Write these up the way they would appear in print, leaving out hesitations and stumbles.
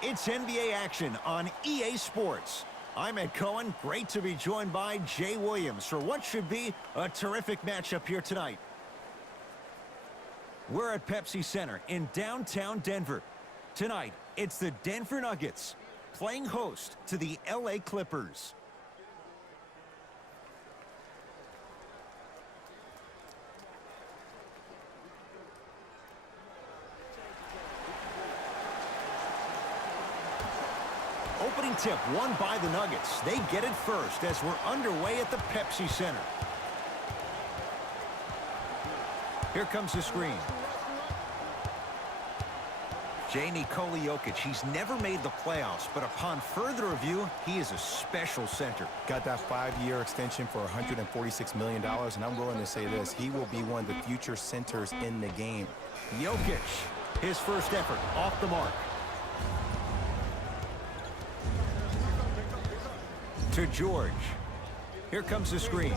It's NBA action on EA Sports. I'm Ed Cohen. Great to be joined by Jay Williams for what should be a terrific matchup here tonight. We're at Pepsi Center in downtown Denver. Tonight, it's the Denver Nuggets playing host to the LA Clippers. Opening tip won by the Nuggets. They get it first as we're underway at the Pepsi Center. Here comes the screen. Nikola Jokic, he's never made the playoffs, but upon further review, he is a special center. Got that 5-year extension for $146 million, and I'm willing to say this, he will be one of the future centers in the game. Jokic, his first effort off the mark. To George. Here comes the screen.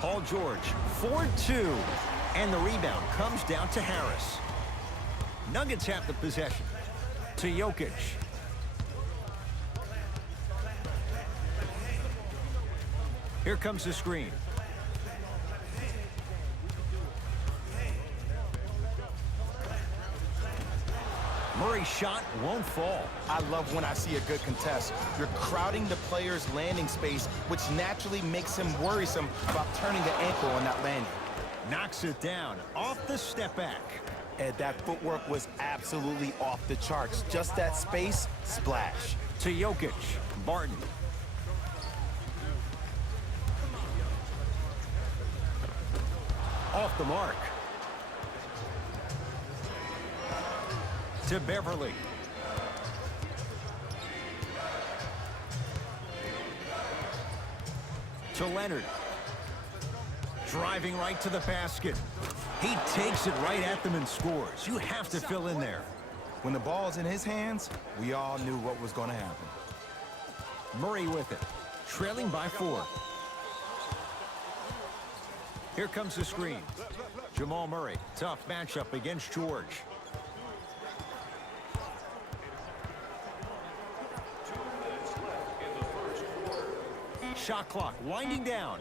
Paul George, 4-2. And the rebound comes down to Harris. Nuggets have the possession. To Jokic. Here comes the screen. Murray's shot won't fall. I love when I see a good contest. You're crowding the player's landing space, which naturally makes him worrisome about turning the ankle on that landing. Knocks it down off the step back. And that footwork was absolutely off the charts. Just that space, splash. To Jokic. Barton. Off the mark. To Beverly. To Leonard. Driving right to the basket. He takes it right at them and scores. You have to fill in there. When the ball's in his hands, we all knew what was going to happen. Murray with it. Trailing by 4. Here comes the screen. Jamal Murray. Tough matchup against George. Shot clock winding down.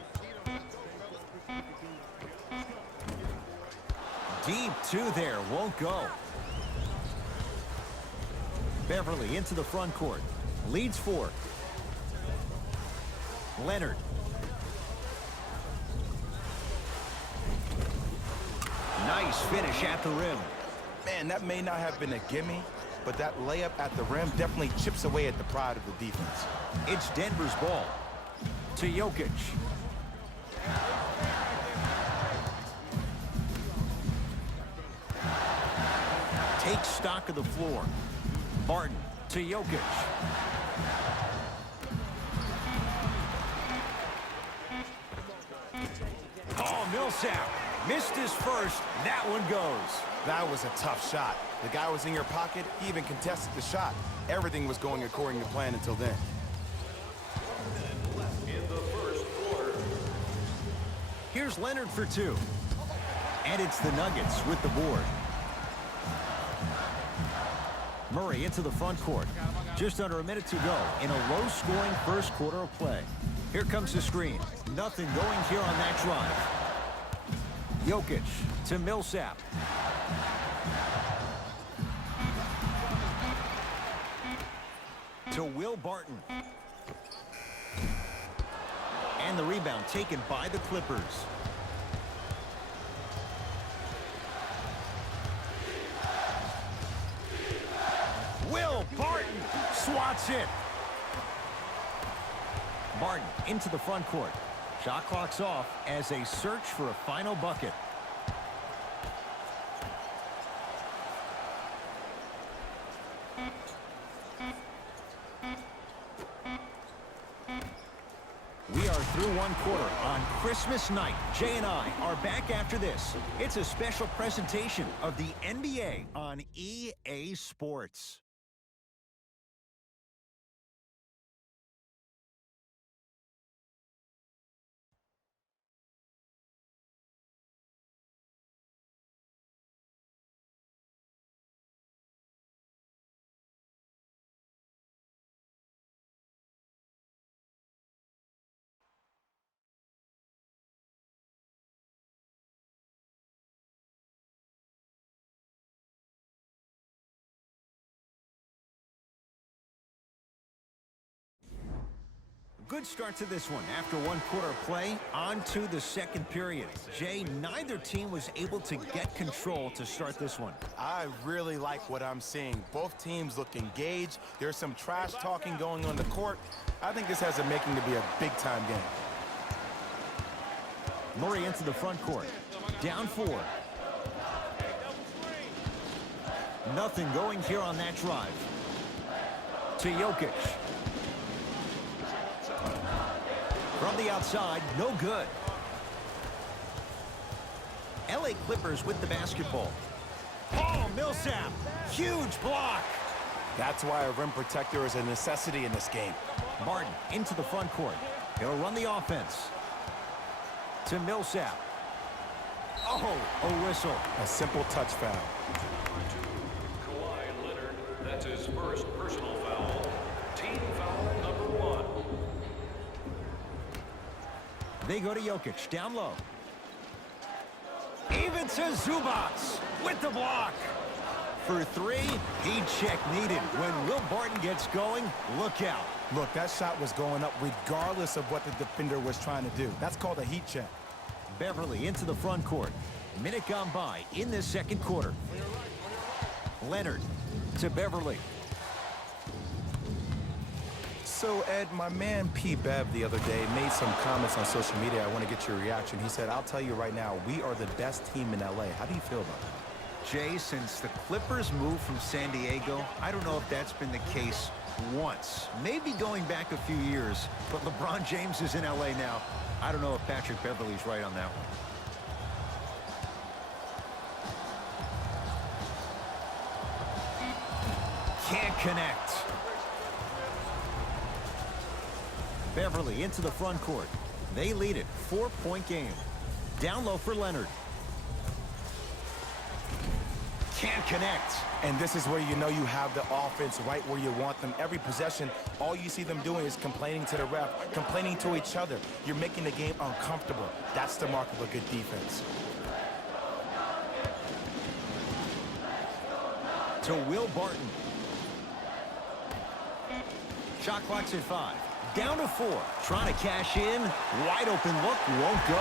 Deep 2 there, won't go. Beverly into the front court. Leads 4. Leonard. Nice finish at the rim. Man, that may not have been a gimme, but that layup at the rim definitely chips away at the pride of the defense. It's Denver's ball. To Jokic. Takes stock of the floor. Barton to Jokic. Oh, Millsap missed his first. That one goes. That was a tough shot. The guy was in your pocket. He even contested the shot. Everything was going according to plan until then. Here's Leonard for 2. And it's the Nuggets with the board. Murray into the front court. Just under a minute to go in a low-scoring first quarter of play. Here comes the screen. Nothing going here on that drive. Jokic to Millsap. To Will Barton. And the rebound taken by the Clippers. Will Barton swats it. Barton into the front court. Shot clock's off as they search for a final bucket. We are through one quarter on Christmas night. Jay and I are back after this. It's a special presentation of the NBA on EA Sports. Good start to this one. After one quarter of play, on to the second period. Jay, neither team was able to get control to start this one. I really like what I'm seeing. Both teams look engaged. There's some trash talking going on the court. I think this has a making to be a big-time game. Murray into the front court. Down 4. Nothing going here on that drive. To Jokic. From the outside, no good. LA Clippers with the basketball. Oh, Millsap. Huge block. That's why a rim protector is a necessity in this game. Martin into the front court. He'll run the offense. To Millsap. Oh, a whistle. A simple touch foul. Kawhi Leonard, that's his first personal foul. Team foul number 1. They go to Jokic, down low. Even to Zubats with the block. For 3, heat check needed. When Will Barton gets going, look out. Look, that shot was going up regardless of what the defender was trying to do. That's called a heat check. Beverly into the front court. Minute gone by in this second quarter. Leonard to Beverly. So, Ed, my man P. Bev the other day made some comments on social media. I want to get your reaction. He said, I'll tell you right now, we are the best team in L.A. How do you feel about that? Jay, since the Clippers moved from San Diego, I don't know if that's been the case once. Maybe going back a few years, but LeBron James is in L.A. now. I don't know if Patrick Beverly's right on that one. Can't connect. Beverly into the front court. They lead it. 4-point game. Down low for Leonard. Can't connect. And this is where you know you have the offense right where you want them. Every possession, all you see them doing is complaining to the ref, complaining to each other. You're making the game uncomfortable. That's the mark of a good defense. To Will Barton. Shot clock's at 5. Down to 4. Trying to cash in. Wide open look. Won't go.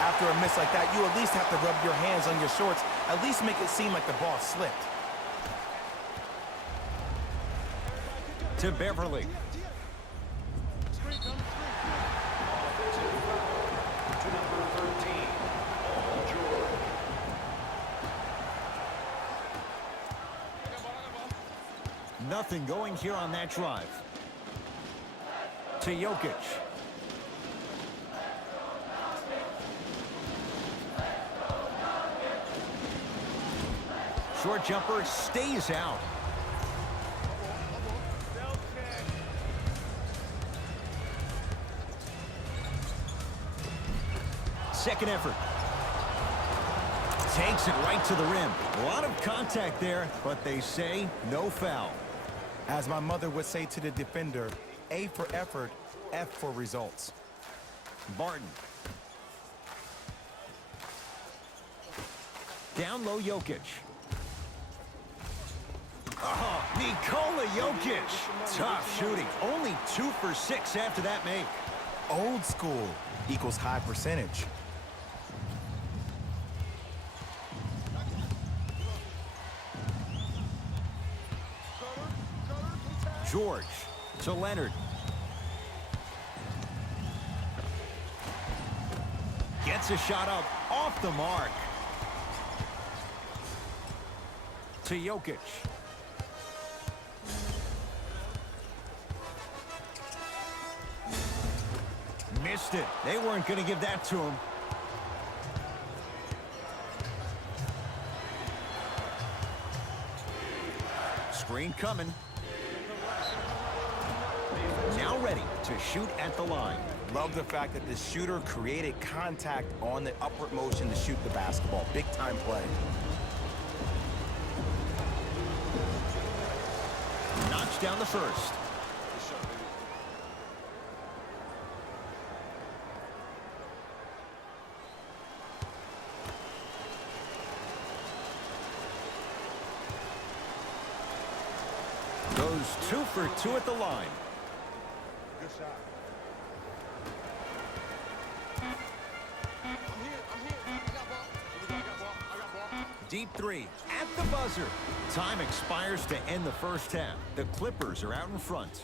After a miss like that, you at least have to rub your hands on your shorts. At least make it seem like the ball slipped. To Beverly. To number 13, Paul George. Nothing going here on that drive. To Jokic. Short jumper stays out. Second effort. Takes it right to the rim. A lot of contact there, but they say no foul. As my mother would say to the defender, A for effort, F for results. Barton. Down low Jokic. Oh, Nikola Jokic. Tough shooting. Only 2 for 6 after that make. Old school equals high percentage. George to Leonard. Gets a shot up off the mark. To Jokic. Missed it. They weren't going to give that to him. Screen coming. Now ready to shoot at the line. Love the fact that the shooter created contact on the upward motion to shoot the basketball. Big time play. Knocks down the first. Goes 2 for 2 at the line. Good shot. Deep three at the buzzer. Time expires to end the first half. The Clippers are out in front.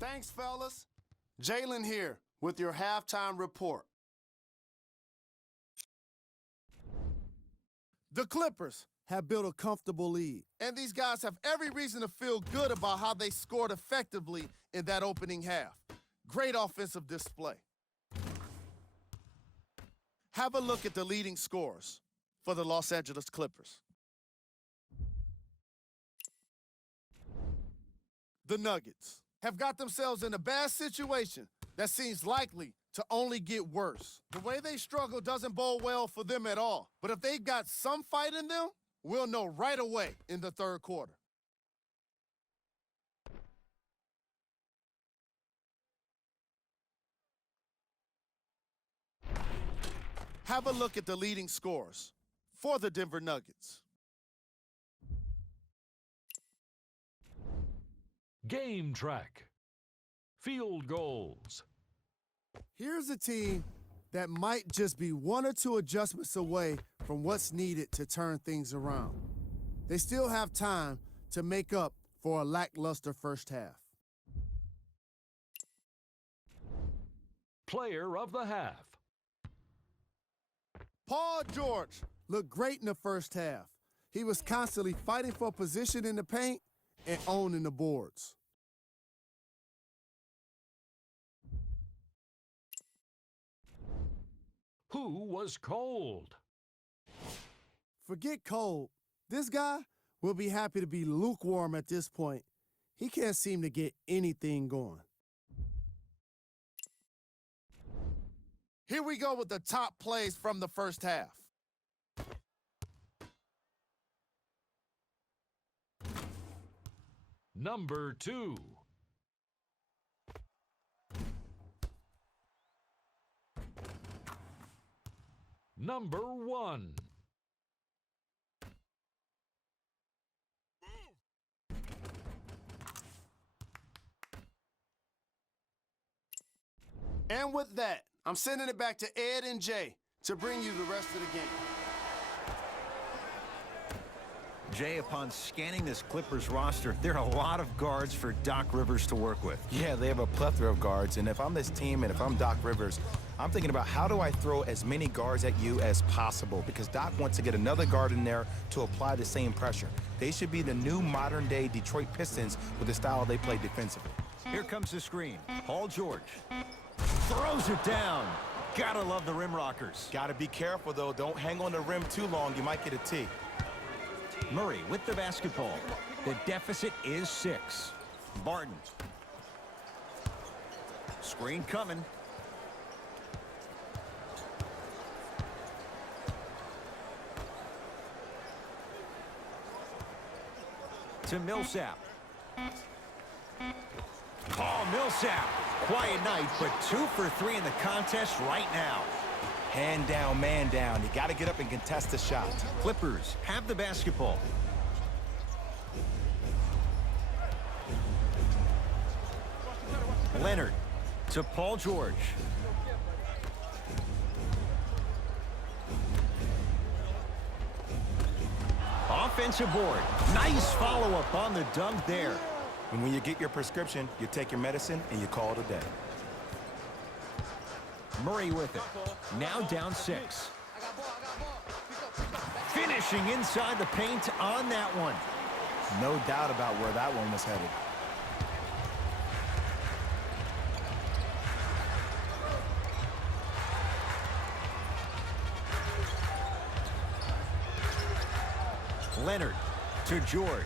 Thanks, fellas. Jalen here with your halftime report. The Clippers have built a comfortable lead, and these guys have every reason to feel good about how they scored effectively in that opening half. Great offensive display. Have a look at the leading scorers for the Los Angeles Clippers. The Nuggets have got themselves in a bad situation that seems likely to only get worse. The way they struggle doesn't bode well for them at all. But if they've got some fight in them, we'll know right away in the third quarter. Have a look at the leading scorers for the Denver Nuggets. Game track. Field goals. Here's a team that might just be one or two adjustments away from what's needed to turn things around. They still have time to make up for a lackluster first half. Player of the half. Paul George looked great in the first half. He was constantly fighting for position in the paint and owning the boards. Who was cold? Forget cold. This guy will be happy to be lukewarm at this point. He can't seem to get anything going. Here we go with the top plays from the first half. Number 2. Number 1. And with that, I'm sending it back to Ed and Jay to bring you the rest of the game. Jay, upon scanning this Clippers roster, there are a lot of guards for Doc Rivers to work with. Yeah, they have a plethora of guards, and if I'm this team and if I'm Doc Rivers, I'm thinking about how do I throw as many guards at you as possible, because Doc wants to get another guard in there to apply the same pressure. They should be the new modern-day Detroit Pistons with the style they play defensively. Here comes the screen. Paul George throws it down. Gotta love the rim rockers. Gotta be careful, though. Don't hang on the rim too long. You might get a T. Murray with the basketball. The deficit is 6. Barton. Screen coming. To Millsap. Oh, Millsap. Quiet night, but 2 for 3 in the contest right now. Hand down, man down. You got to get up and contest the shot. Clippers have the basketball. Leonard to Paul George. Offensive board. Nice follow-up on the dunk there. And when you get your prescription, you take your medicine and you call it a day. Murray with it. Now down 6. Finishing inside the paint on that one. No doubt about where that one was headed. Leonard to George.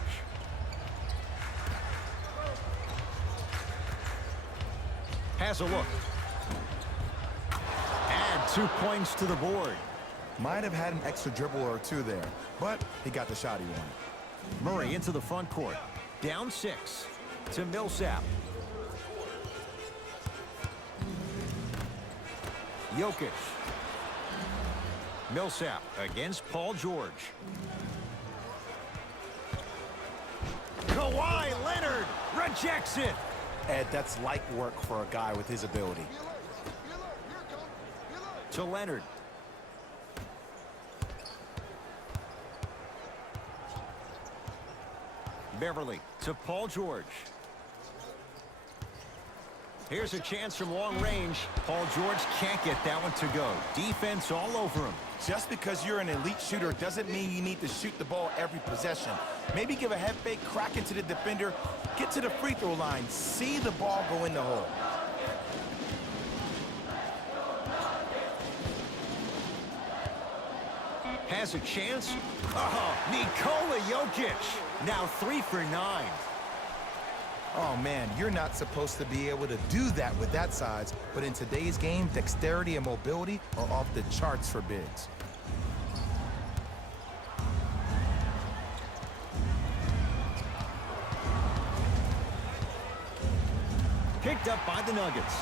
Has a look. And 2 points to the board. Might have had an extra dribble or two there, but he got the shot he wanted. Murray into the front court. Down 6 to Millsap. Jokic. Millsap against Paul George. Kawhi Leonard rejects it. Ed, that's light work for a guy with his ability. To Leonard. Beverly to Paul George. Here's a chance from long range. Paul George can't get that one to go. Defense all over him. Just because you're an elite shooter doesn't mean you need to shoot the ball every possession. Maybe give a head fake, crack into the defender, get to the free throw line, see the ball go in the hole. Has a chance. Oh, Nikola Jokic. Now 3 for 9. Oh, man, you're not supposed to be able to do that with that size, but in today's game, dexterity and mobility are off the charts for bigs. Picked up by the Nuggets.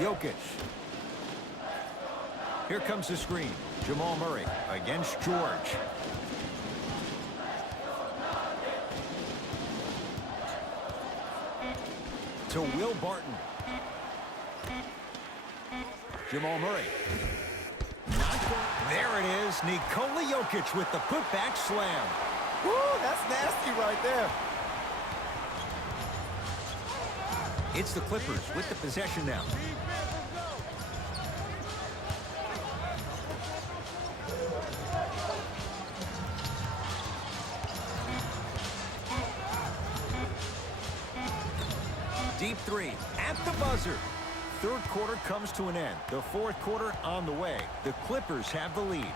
Jokic. Here comes the screen. Jamal Murray against George. To Will Barton. Jamal Murray. There it is. Nikola Jokic with the putback slam. Woo, that's nasty right there. It's the Clippers with the possession now. Deep 3 at the buzzer. Third quarter comes to an end. The fourth quarter on the way. The Clippers have the lead.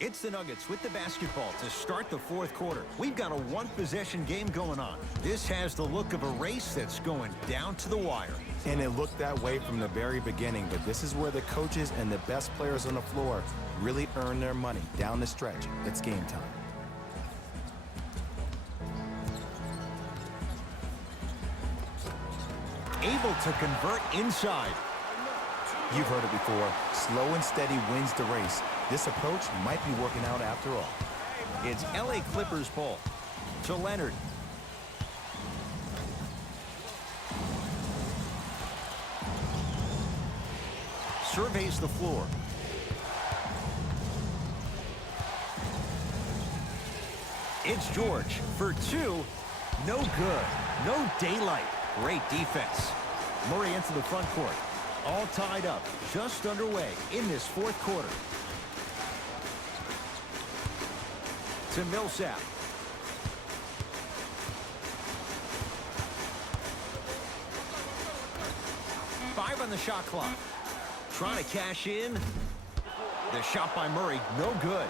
It's the Nuggets with the basketball to start the fourth quarter. We've got a one-possession game going on. This has the look of a race that's going down to the wire. And it looked that way from the very beginning, but this is where the coaches and the best players on the floor really earn their money down the stretch. It's game time. Able to convert inside. You've heard it before. Slow and steady wins the race. This approach might be working out after all. It's LA Clippers ball. To Leonard. Surveys the floor. It's George for 2. No good. No daylight. Great defense. Murray into the front court. All tied up. Just underway in this fourth quarter. To Millsap. Five on the shot clock. Trying to cash in. The shot by Murray, no good.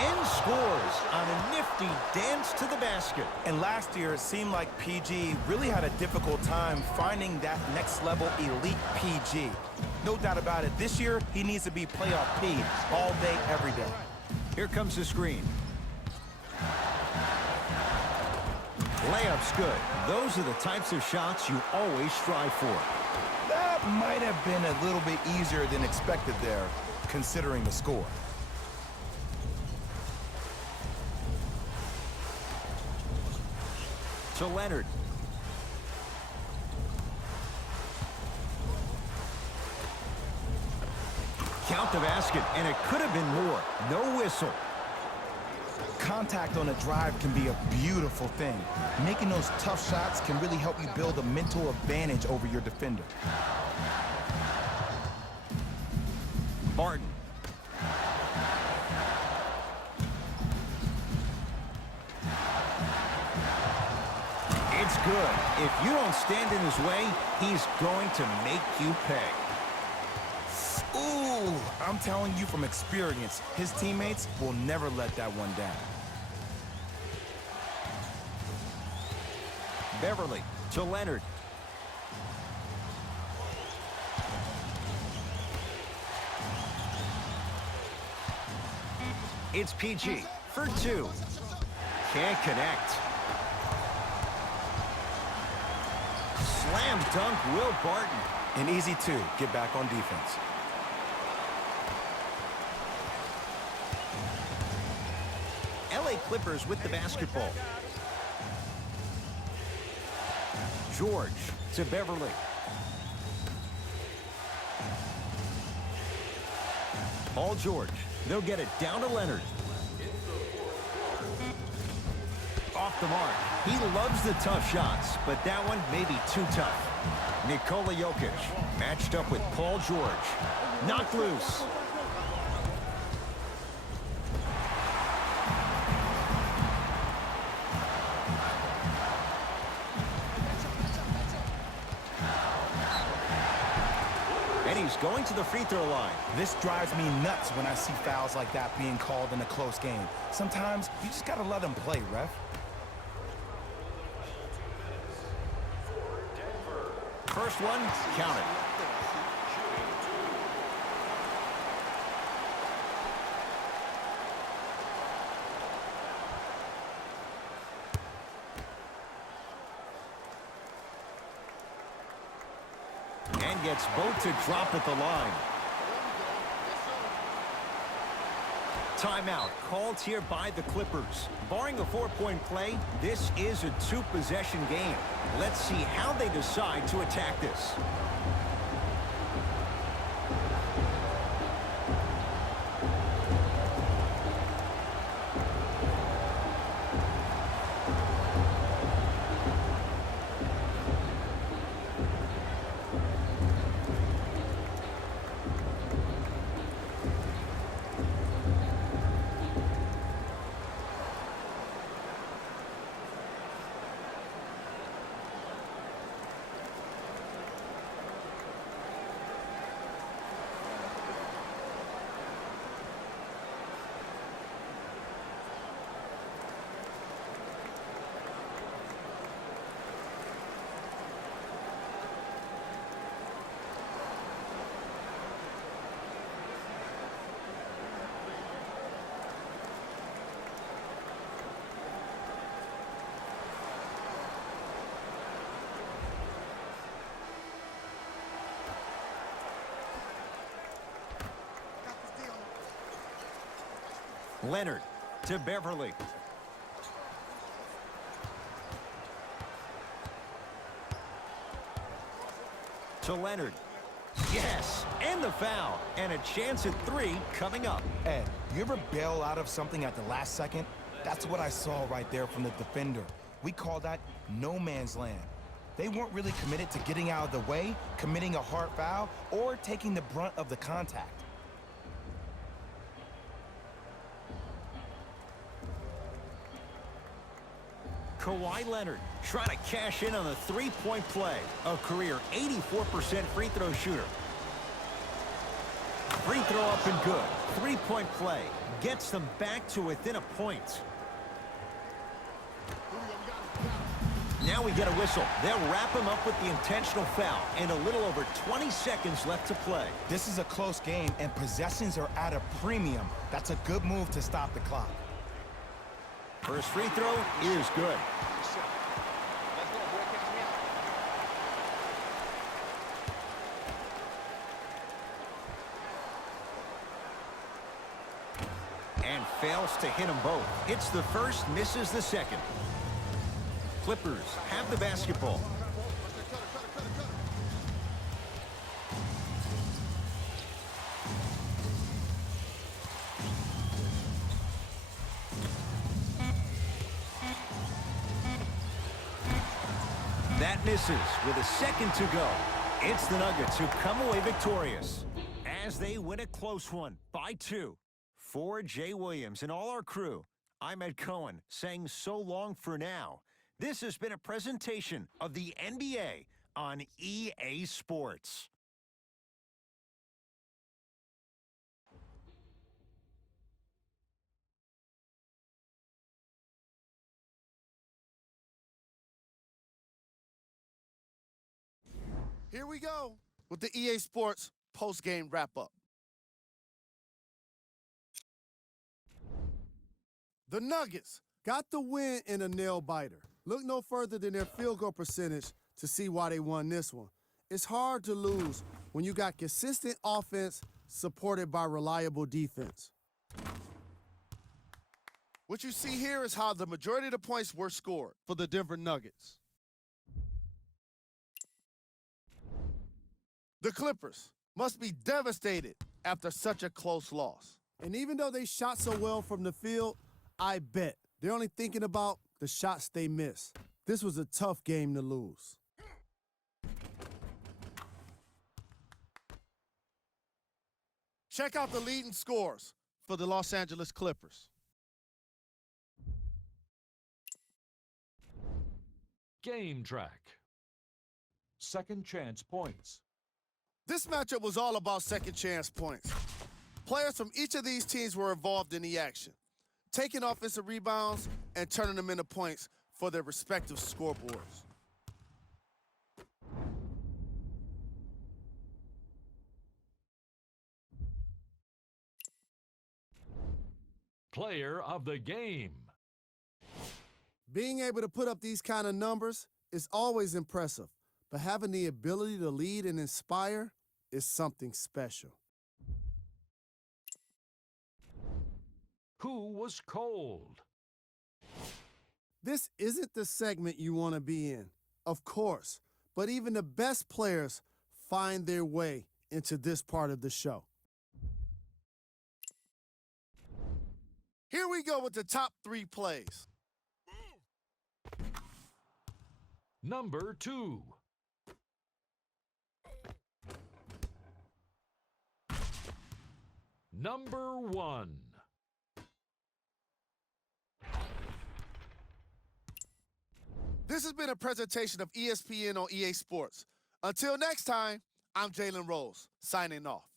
And scores on a nifty dance to the basket. And last year, it seemed like PG really had a difficult time finding that next level elite PG. No doubt about it. This year, he needs to be playoff P all day, every day. Here comes the screen. Layup's good. Those are the types of shots you always strive for. That might have been a little bit easier than expected there, considering the score. To Leonard. Count the basket, and it could have been more. No whistle. Contact on a drive can be a beautiful thing. Making those tough shots can really help you build a mental advantage over your defender. Barton. It's good. If you don't stand in his way, he's going to make you pay. Ooh, I'm telling you from experience, his teammates will never let that one down. Beverly to Leonard. It's PG for 2. Can't connect. Slam dunk, Will Barton. An easy 2. Get back on defense. LA Clippers with the basketball. George to Beverly. Paul George. They'll get it down to Leonard. Off the mark. He loves the tough shots, but that one may be too tough. Nikola Jokic matched up with Paul George. Knocked loose. And he's going to the free throw line. This drives me nuts when I see fouls like that being called in a close game. Sometimes you just gotta let them play, ref. First one, count it. And gets both to drop at the line. Timeout called here by the Clippers. Barring a 4-point play, this is a 2-possession game. Let's see how they decide to attack this. Leonard to Beverly. To Leonard. Yes, and the foul. And a chance at 3 coming up. Ed, you ever bail out of something at the last second? That's what I saw right there from the defender. We call that no man's land. They weren't really committed to getting out of the way, committing a hard foul, or taking the brunt of the contact. Kawhi Leonard trying to cash in on a 3-point play. A career 84% free throw shooter. Free throw up and good. 3-point play. Gets them back to within a point. Now we get a whistle. They'll wrap him up with the intentional foul. And a little over 20 seconds left to play. This is a close game, and possessions are at a premium. That's a good move to stop the clock. First free throw is good. And fails to hit them both. Hits the first, misses the second. Clippers have the basketball. That misses with a second to go. It's the Nuggets who come away victorious as they win a close one by 2. For Jay Williams and all our crew, I'm Ed Cohen saying so long for now. This has been a presentation of the NBA on EA Sports. Here we go with the EA Sports post-game wrap-up. The Nuggets got the win in a nail-biter. Look no further than their field goal percentage to see why they won this one. It's hard to lose when you got consistent offense supported by reliable defense. What you see here is how the majority of the points were scored for the Denver Nuggets. The Clippers must be devastated after such a close loss. And even though they shot so well from the field, I bet they're only thinking about the shots they missed. This was a tough game to lose. Check out the leading scores for the Los Angeles Clippers. Game track. Second chance points. This matchup was all about second chance points. Players from each of these teams were involved in the action, taking offensive rebounds and turning them into points for their respective scoreboards. Player of the game. Being able to put up these kind of numbers is always impressive, but having the ability to lead and inspire is something special. Who was cold? This isn't the segment you want to be in, of course, but even the best players find their way into this part of the show. Here we go with the top 3 plays. Number 2. Number 1. This has been a presentation of ESPN on EA Sports. Until next time, I'm Jalen Rose, signing off.